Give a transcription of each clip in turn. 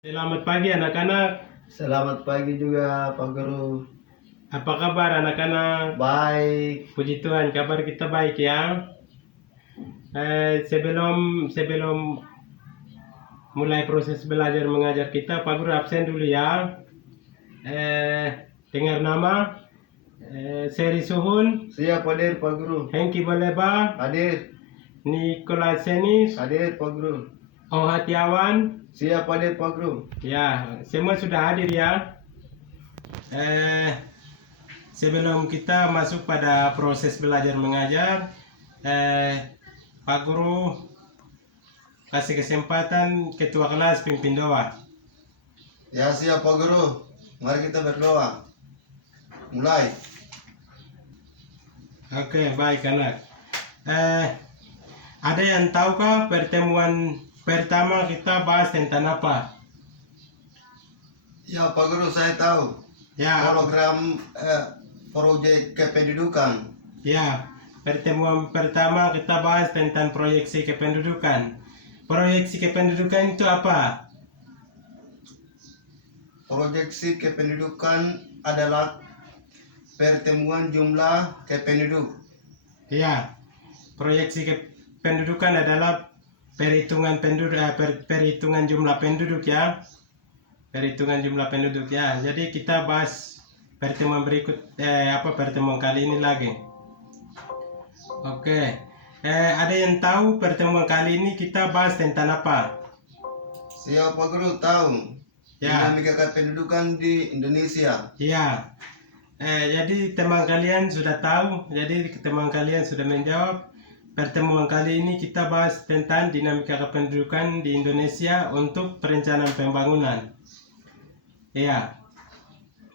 Selamat pagi anak-anak. Selamat pagi juga Pak Guru. Apa kabar anak-anak? Baik. Puji Tuhan, kabar kita baik ya. Sebelum mulai proses belajar mengajar kita, Pak Guru absen dulu ya. Dengar nama. Seri Suhun, Siap hadir Pak Guru. Hengki Baleba, Hadir. Nicholas Senis, Hadir Pak Guru. Oh Hatiawan. Siap hadir Pak Guru. Ya, semua sudah hadir ya. Sebelum kita masuk pada proses belajar mengajar, Pak Guru kasih kesempatan ketua kelas pimpin doa. Ya siap Pak Guru. Mari kita berdoa. Mulai. Oke, baik anak. Ada yang tahukah pertemuan pertama kita bahas tentang apa? Ya Pak Guru, saya tahu. Ya, Program proyek kependudukan. ya. Pertemuan pertama kita bahas tentang proyeksi kependudukan. Proyeksi kependudukan itu apa? Proyeksi kependudukan adalah pertemuan jumlah kependuduk. Ya, proyeksi kependudukan adalah perhitungan perhitungan jumlah penduduk ya. Perhitungan jumlah penduduk ya. Jadi kita bahas pertemuan pertemuan kali ini lagi. Oke. Ada yang tahu pertemuan kali ini kita bahas tentang apa? Siap Pak Guru, tahu. Ya. Dinamika kependudukan di Indonesia. Iya. Jadi teman kalian sudah tahu, jadi teman kalian sudah menjawab. Pertemuan kali ini kita bahas tentang dinamika kependudukan di Indonesia untuk perencanaan pembangunan. Iya.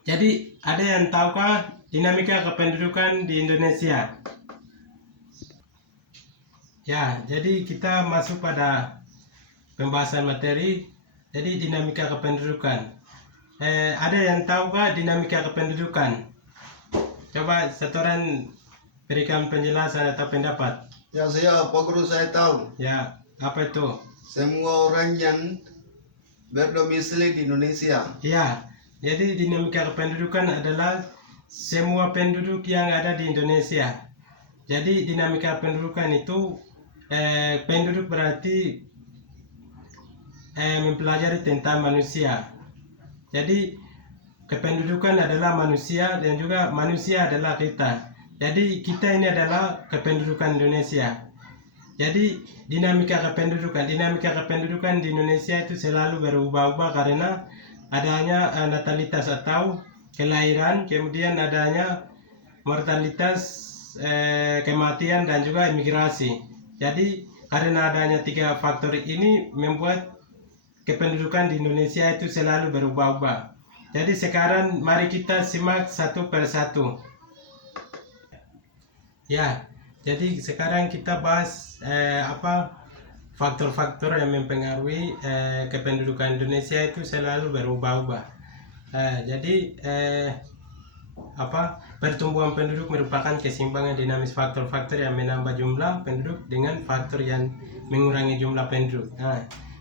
Jadi ada yang tahukah dinamika kependudukan di Indonesia? Ya, jadi kita masuk pada pembahasan materi. Jadi dinamika kependudukan. Ada yang tahukah dinamika kependudukan? Coba setoran berikan penjelasan atau pendapat. Ya saya Pak Guru, saya tahu. Ya, apa itu? Semua orang yang berdomisili di Indonesia. Ya, jadi dinamika kependudukan adalah semua penduduk yang ada di Indonesia. Jadi dinamika kependudukan itu penduduk berarti mempelajari tentang manusia. Jadi kependudukan adalah manusia dan juga manusia adalah kita. Jadi kita ini adalah kependudukan Indonesia. Jadi dinamika kependudukan di Indonesia itu selalu berubah-ubah karena adanya natalitas atau kelahiran, kemudian adanya mortalitas, kematian dan juga imigrasi. Jadi karena adanya 3 faktor ini membuat kependudukan di Indonesia itu selalu berubah-ubah. Jadi sekarang mari kita simak satu persatu. Ya, jadi sekarang kita bahas faktor-faktor yang mempengaruhi kependudukan Indonesia itu selalu berubah-ubah. Jadi pertumbuhan penduduk merupakan keseimbangan dinamis faktor-faktor yang menambah jumlah penduduk dengan faktor yang mengurangi jumlah penduduk.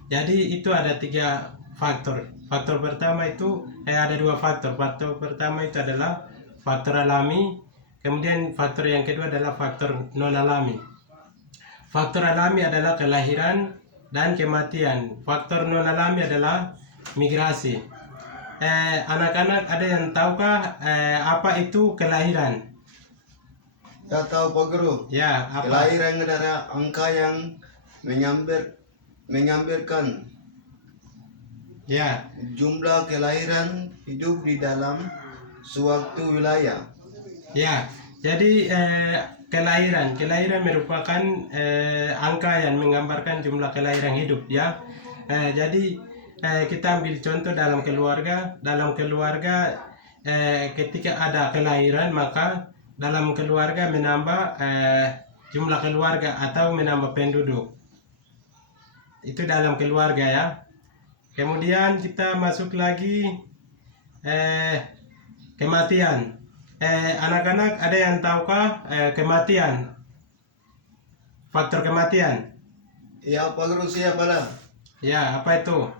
Jadi itu ada 3 faktor. Faktor pertama itu ada 2 faktor. Faktor pertama itu adalah faktor alami, kemudian faktor yang kedua adalah faktor non alami. Faktor alami adalah kelahiran dan kematian. Faktor non alami adalah migrasi. Anak-anak ada yang tahukah apa itu kelahiran? Ya tahu Pak Guru. Ya, apa? Kelahiran adalah angka yang mengambilkan Ya, jumlah kelahiran hidup di dalam suatu wilayah. ya. Jadi kelahiran merupakan angka yang menggambarkan jumlah kelahiran hidup ya. Jadi kita ambil contoh dalam keluarga. Dalam keluarga ketika ada kelahiran maka dalam keluarga menambah jumlah keluarga atau menambah penduduk. Itu dalam keluarga ya. Kemudian kita masuk lagi kematian. Anak-anak ada yang tahukah kematian? Faktor kematian? Ya Pak Guru, siapa lah? Ya, apa itu?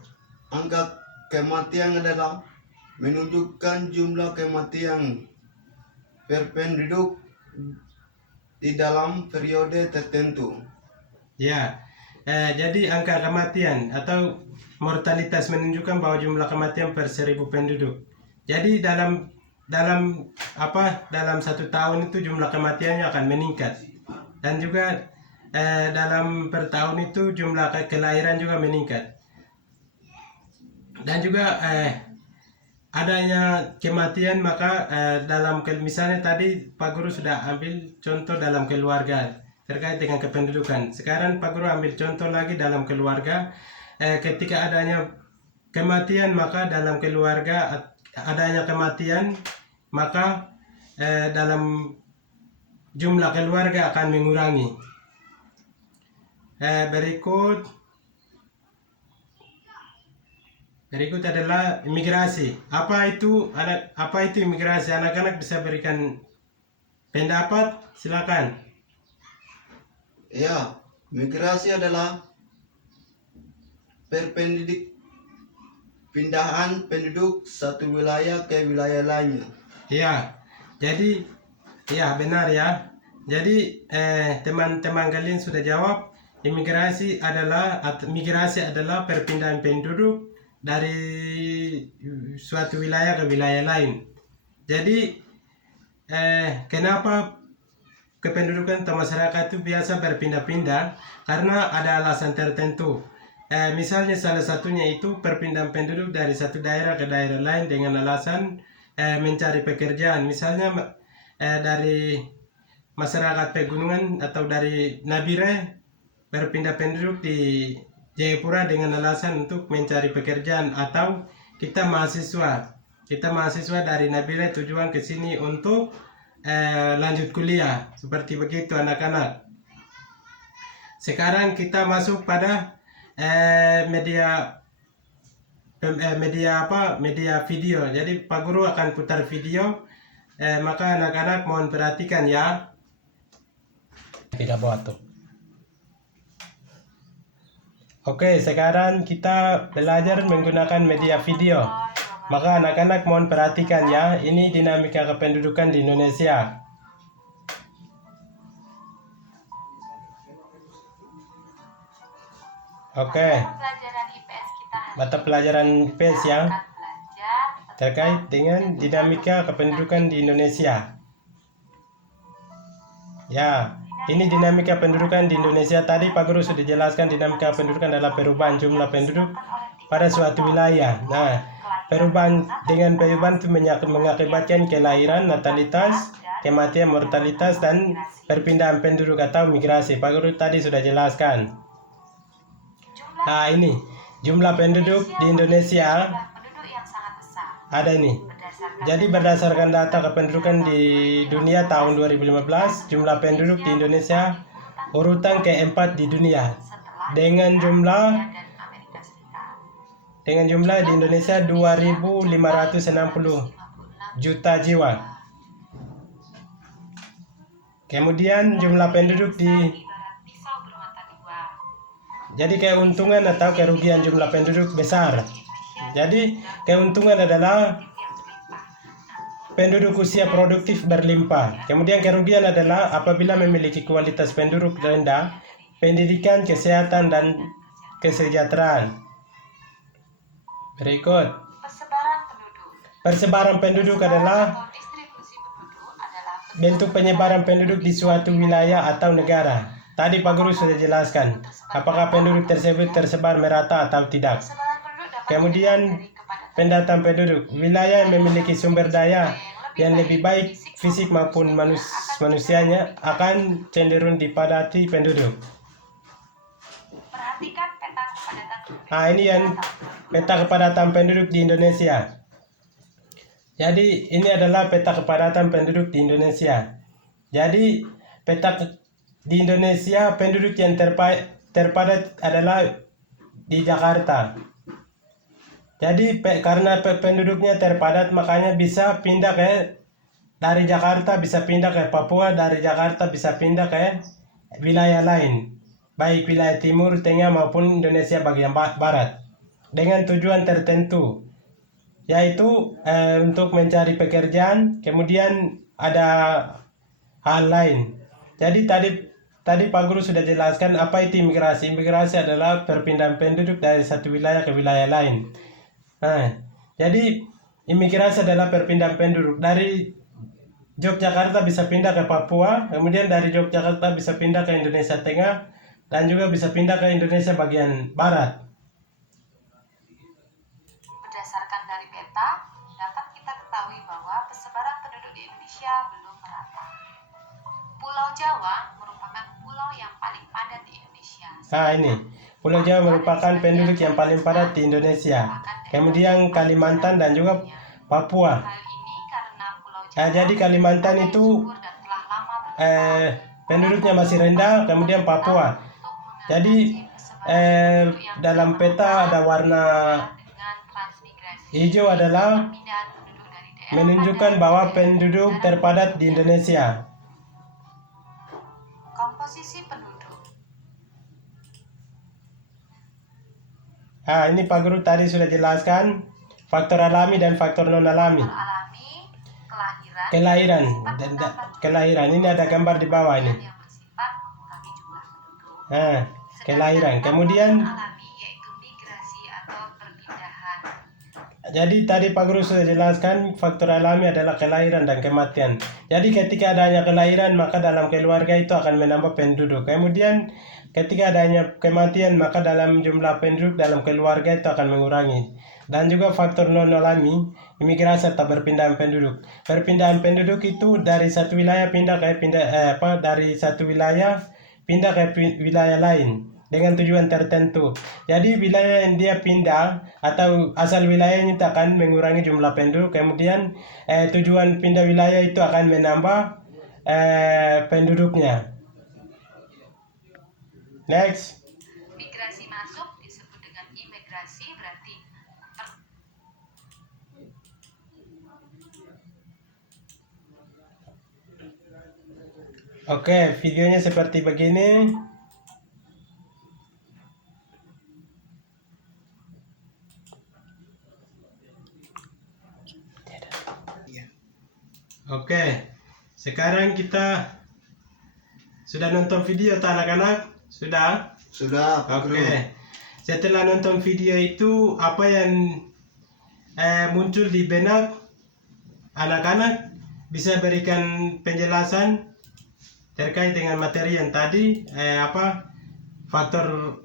Angka kematian adalah menunjukkan jumlah kematian per penduduk di dalam periode tertentu. Ya, jadi angka kematian atau mortalitas menunjukkan bahwa jumlah kematian per 1000 penduduk. Jadi dalam satu tahun itu jumlah kematiannya akan meningkat, dan juga dalam per tahun itu jumlah kelahiran juga meningkat, dan juga adanya kematian maka misalnya tadi Pak Guru sudah ambil contoh dalam keluarga terkait dengan kependudukan. Sekarang Pak Guru ambil contoh lagi dalam keluarga. Ketika adanya kematian maka dalam keluarga adanya kematian maka dalam jumlah keluarga akan mengurangi. Berikut adalah imigrasi. Apa itu imigrasi? Anak-anak bisa berikan pendapat, silakan. Ya, migrasi adalah pindahan penduduk satu wilayah ke wilayah lainnya. Ya, jadi ya benar ya. Jadi teman-teman kalian sudah jawab. Migrasi adalah perpindahan penduduk dari suatu wilayah ke wilayah lain. Jadi kenapa kependudukan atau masyarakat itu biasa berpindah-pindah? Karena ada alasan tertentu. Misalnya salah satunya itu perpindahan penduduk dari satu daerah ke daerah lain dengan alasan mencari pekerjaan. Misalnya dari masyarakat pegunungan atau dari Nabire berpindah penduduk di Jayapura dengan alasan untuk mencari pekerjaan, atau kita mahasiswa dari Nabire tujuan ke sini untuk lanjut kuliah, seperti begitu anak-anak. Sekarang kita masuk pada media video. Jadi Pak Guru akan putar video, maka anak-anak mohon perhatikan ya. Tidak buat. Oke, sekarang kita belajar menggunakan media video. Maka anak-anak mohon perhatikan ya. Ini dinamika kependudukan di Indonesia. Oke. Mata pelajaran IPS ya. Terkait dengan dinamika kependudukan di Indonesia. Ya. Ini dinamika pendudukan di Indonesia. Tadi Pak Guru sudah jelaskan dinamika pendudukan adalah perubahan jumlah penduduk pada suatu wilayah. Nah, perubahan itu mengakibatkan kelahiran, natalitas, kematian, mortalitas, dan perpindahan penduduk atau migrasi. Pak Guru tadi sudah jelaskan. Nah, ini jumlah penduduk di Indonesia ada ini. Jadi berdasarkan data kependudukan di dunia tahun 2015, jumlah penduduk di Indonesia urutan keempat di dunia dengan jumlah di Indonesia 2.560 juta jiwa. Kemudian jumlah penduduk jadi keuntungan atau kerugian jumlah penduduk besar. Jadi keuntungan adalah penduduk usia produktif berlimpah. Kemudian kerugian adalah apabila memiliki kualitas penduduk rendah, pendidikan, kesehatan, dan kesejahteraan. Berikut. Persebaran penduduk adalah bentuk penyebaran penduduk di suatu wilayah atau negara. Tadi Pak Guru sudah jelaskan apakah penduduk tersebut tersebar merata atau tidak. Kemudian pendataan penduduk, wilayah yang memiliki sumber daya yang lebih baik fisik maupun manusianya akan cenderung dipadati penduduk. Perhatikan peta kepadatan penduduk. Nah, ini yang peta kepadatan penduduk di Indonesia. Jadi ini adalah peta kepadatan penduduk di Indonesia. Jadi peta di Indonesia penduduk yang terpadat adalah di Jakarta. Jadi karena penduduknya terpadat makanya bisa pindah dari Jakarta bisa pindah ke Papua, dari Jakarta bisa pindah ke wilayah lain, baik wilayah timur, tengah maupun Indonesia bagian barat. dengan tujuan tertentu, yaitu untuk mencari pekerjaan, kemudian ada hal lain. Jadi tadi Pak Guru sudah jelaskan apa itu imigrasi. Imigrasi adalah perpindahan penduduk dari satu wilayah ke wilayah lain. Nah, jadi imigrasi adalah perpindahan penduduk dari Yogyakarta bisa pindah ke Papua, kemudian dari Yogyakarta bisa pindah ke Indonesia Tengah, dan juga bisa pindah ke Indonesia bagian Barat. Berdasarkan dari peta, dapat kita ketahui bahwa persebaran penduduk di Indonesia belum merata. Pulau Jawa merupakan pulau yang paling padat di Indonesia. Nah ini, Pulau Jawa merupakan penduduk yang paling padat di Indonesia. Kemudian Kalimantan dan juga Papua. Hal ini karena Pulau Nah, Jawa jadi Kalimantan itu subur dan telah lama berkembang. penduduknya masih rendah, kemudian Papua. Jadi dalam peta ada warna Dengan transmigrasi, hijau adalah perpindahan penduduk dari daerah menunjukkan padat bahwa ke penduduk daerah terpadat di Indonesia. komposisi penduduk. Nah, ini Pak Guru tadi sudah jelaskan faktor alami dan faktor non alami. Faktor alami, kelahiran, Kelahiran, bersifat menambah kelahiran ini ada gambar di bawah ini. yang bersifat mengurangi jumlah penduduk. Nah, kelahiran. Sedangkan Kemudian non alami yaitu migrasi atau perpindahan. jadi tadi Pak Guru sudah jelaskan faktor alami adalah kelahiran dan kematian. Jadi ketika adanya kelahiran maka dalam keluarga itu akan menambah penduduk. Kemudian ketika adanya kematian maka dalam jumlah penduduk dalam keluarga itu akan mengurangi. Dan juga faktor non alami, imigrasi atau perpindahan penduduk. Perpindahan penduduk itu dari satu wilayah pindah ke dari satu wilayah pindah ke wilayah lain dengan tujuan tertentu. Jadi wilayah yang dia pindah atau asal wilayahnya itu akan mengurangi jumlah penduduk. Kemudian tujuan pindah wilayah itu akan menambah penduduknya. Next. Migrasi masuk disebut dengan imigrasi, berarti Oke, videonya seperti begini. Oke, sekarang kita sudah nonton video tak anak-anak? Sudah? Sudah, Pak Guru. Oke. Setelah nonton video itu, apa yang muncul di benak anak-anak? Bisa berikan penjelasan terkait dengan materi yang tadi, faktor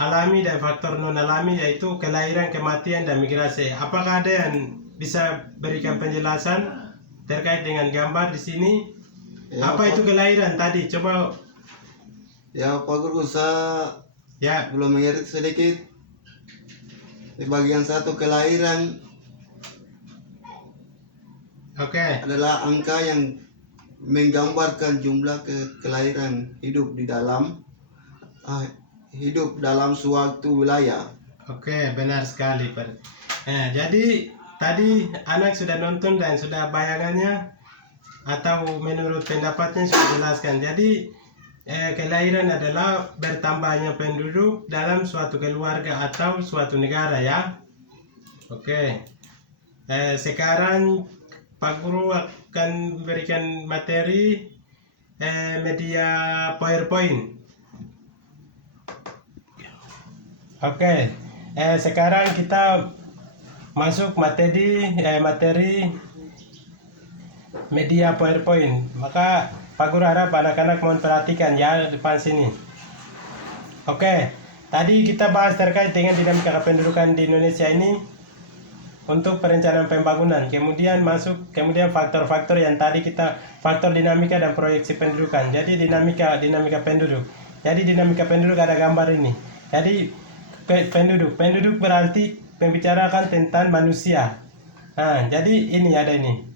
alami dan faktor non alami, yaitu kelahiran, kematian, dan migrasi. Apakah ada yang bisa berikan penjelasan terkait dengan gambar di sini? Ya, Apa Pak. itu kelahiran tadi? Coba Ya, Pak Guru, saya ya. belum mengerti sedikit. Di bagian satu kelahiran Oke. adalah angka yang menggambarkan jumlah kelahiran hidup dalam suatu wilayah. Oke, benar sekali, Pak. Jadi tadi anak sudah nonton dan sudah bayangannya atau menurut pendapatnya sudah jelaskan. Jadi kelahiran adalah bertambahnya penduduk dalam suatu keluarga atau suatu negara, ya. Oke. Sekarang Pak Guru akan berikan materi media PowerPoint. Oke. Sekarang kita masuk materi media PowerPoint. Maka Pak Guru harap anak-anak mohon perhatikan ya depan sini. Oke, tadi kita bahas terkait dengan dinamika kependudukan di Indonesia ini untuk perencanaan pembangunan. Kemudian faktor-faktor yang tadi kita faktor dinamika dan proyeksi pendudukan. Jadi dinamika penduduk. Jadi dinamika penduduk ada gambar ini. Jadi penduduk berarti membicarakan tentang manusia. Nah, jadi ini ada ini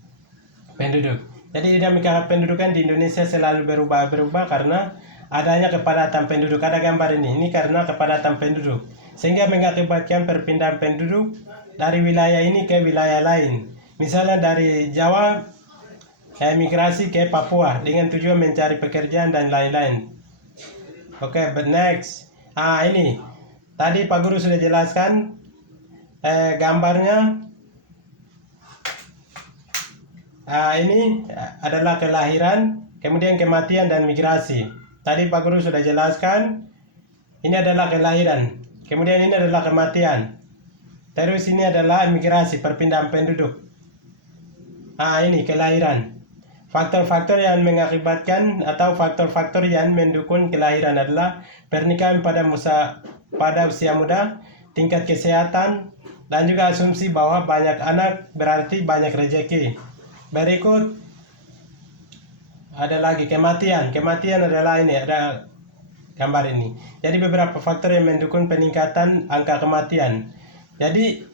penduduk. Jadi dinamika pendudukan di Indonesia selalu berubah karena adanya kepadatan penduduk. Ada gambar ini karena kepadatan penduduk, sehingga mengakibatkan perpindahan penduduk dari wilayah ini ke wilayah lain. Misalnya dari Jawa migrasi ke Papua dengan tujuan mencari pekerjaan dan lain-lain. Oke, but next. Ini tadi Pak Guru sudah jelaskan gambarnya ini adalah kelahiran, kemudian kematian dan migrasi. Tadi Pak Guru sudah jelaskan, ini adalah kelahiran, kemudian ini adalah kematian. Terus ini adalah migrasi, perpindahan penduduk. Ini kelahiran. Faktor-faktor yang mengakibatkan atau faktor-faktor yang mendukung kelahiran adalah pernikahan pada usia muda, tingkat kesehatan, dan juga asumsi bahwa banyak anak berarti banyak rezeki. Berikut ada lagi kematian. Kematian adalah ini, ada gambar ini. Jadi beberapa faktor yang mendukung peningkatan angka kematian. Jadi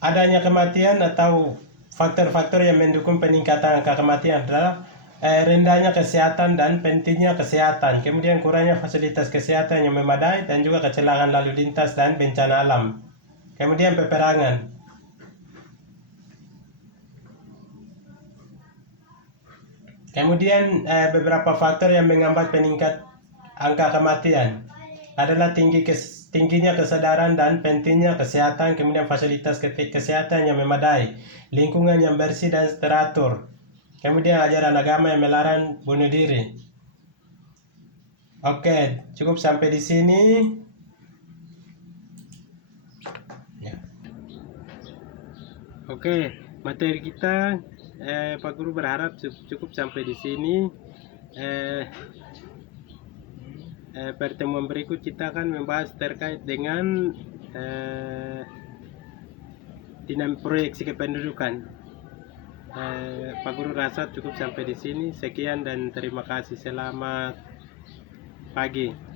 adanya kematian atau faktor-faktor yang mendukung peningkatan angka kematian adalah rendahnya kesehatan dan pentingnya kesehatan, kemudian kurangnya fasilitas kesehatan yang memadai, dan juga kecelakaan lalu lintas dan bencana alam. Kemudian peperangan. Kemudian beberapa faktor yang menghambat peningkat angka kematian adalah tingginya kesadaran dan pentingnya kesehatan, kemudian fasilitas kesehatan yang memadai, lingkungan yang bersih dan teratur, kemudian ajaran agama yang melarang bunuh diri. Oke, cukup sampai di sini. Ya. Oke, materi kita Pak Guru berharap cukup sampai di sini. Pertemuan berikut kita akan membahas terkait dengan proyeksi kependudukan. Pak Guru rasa cukup sampai di sini. Sekian dan terima kasih. Selamat pagi.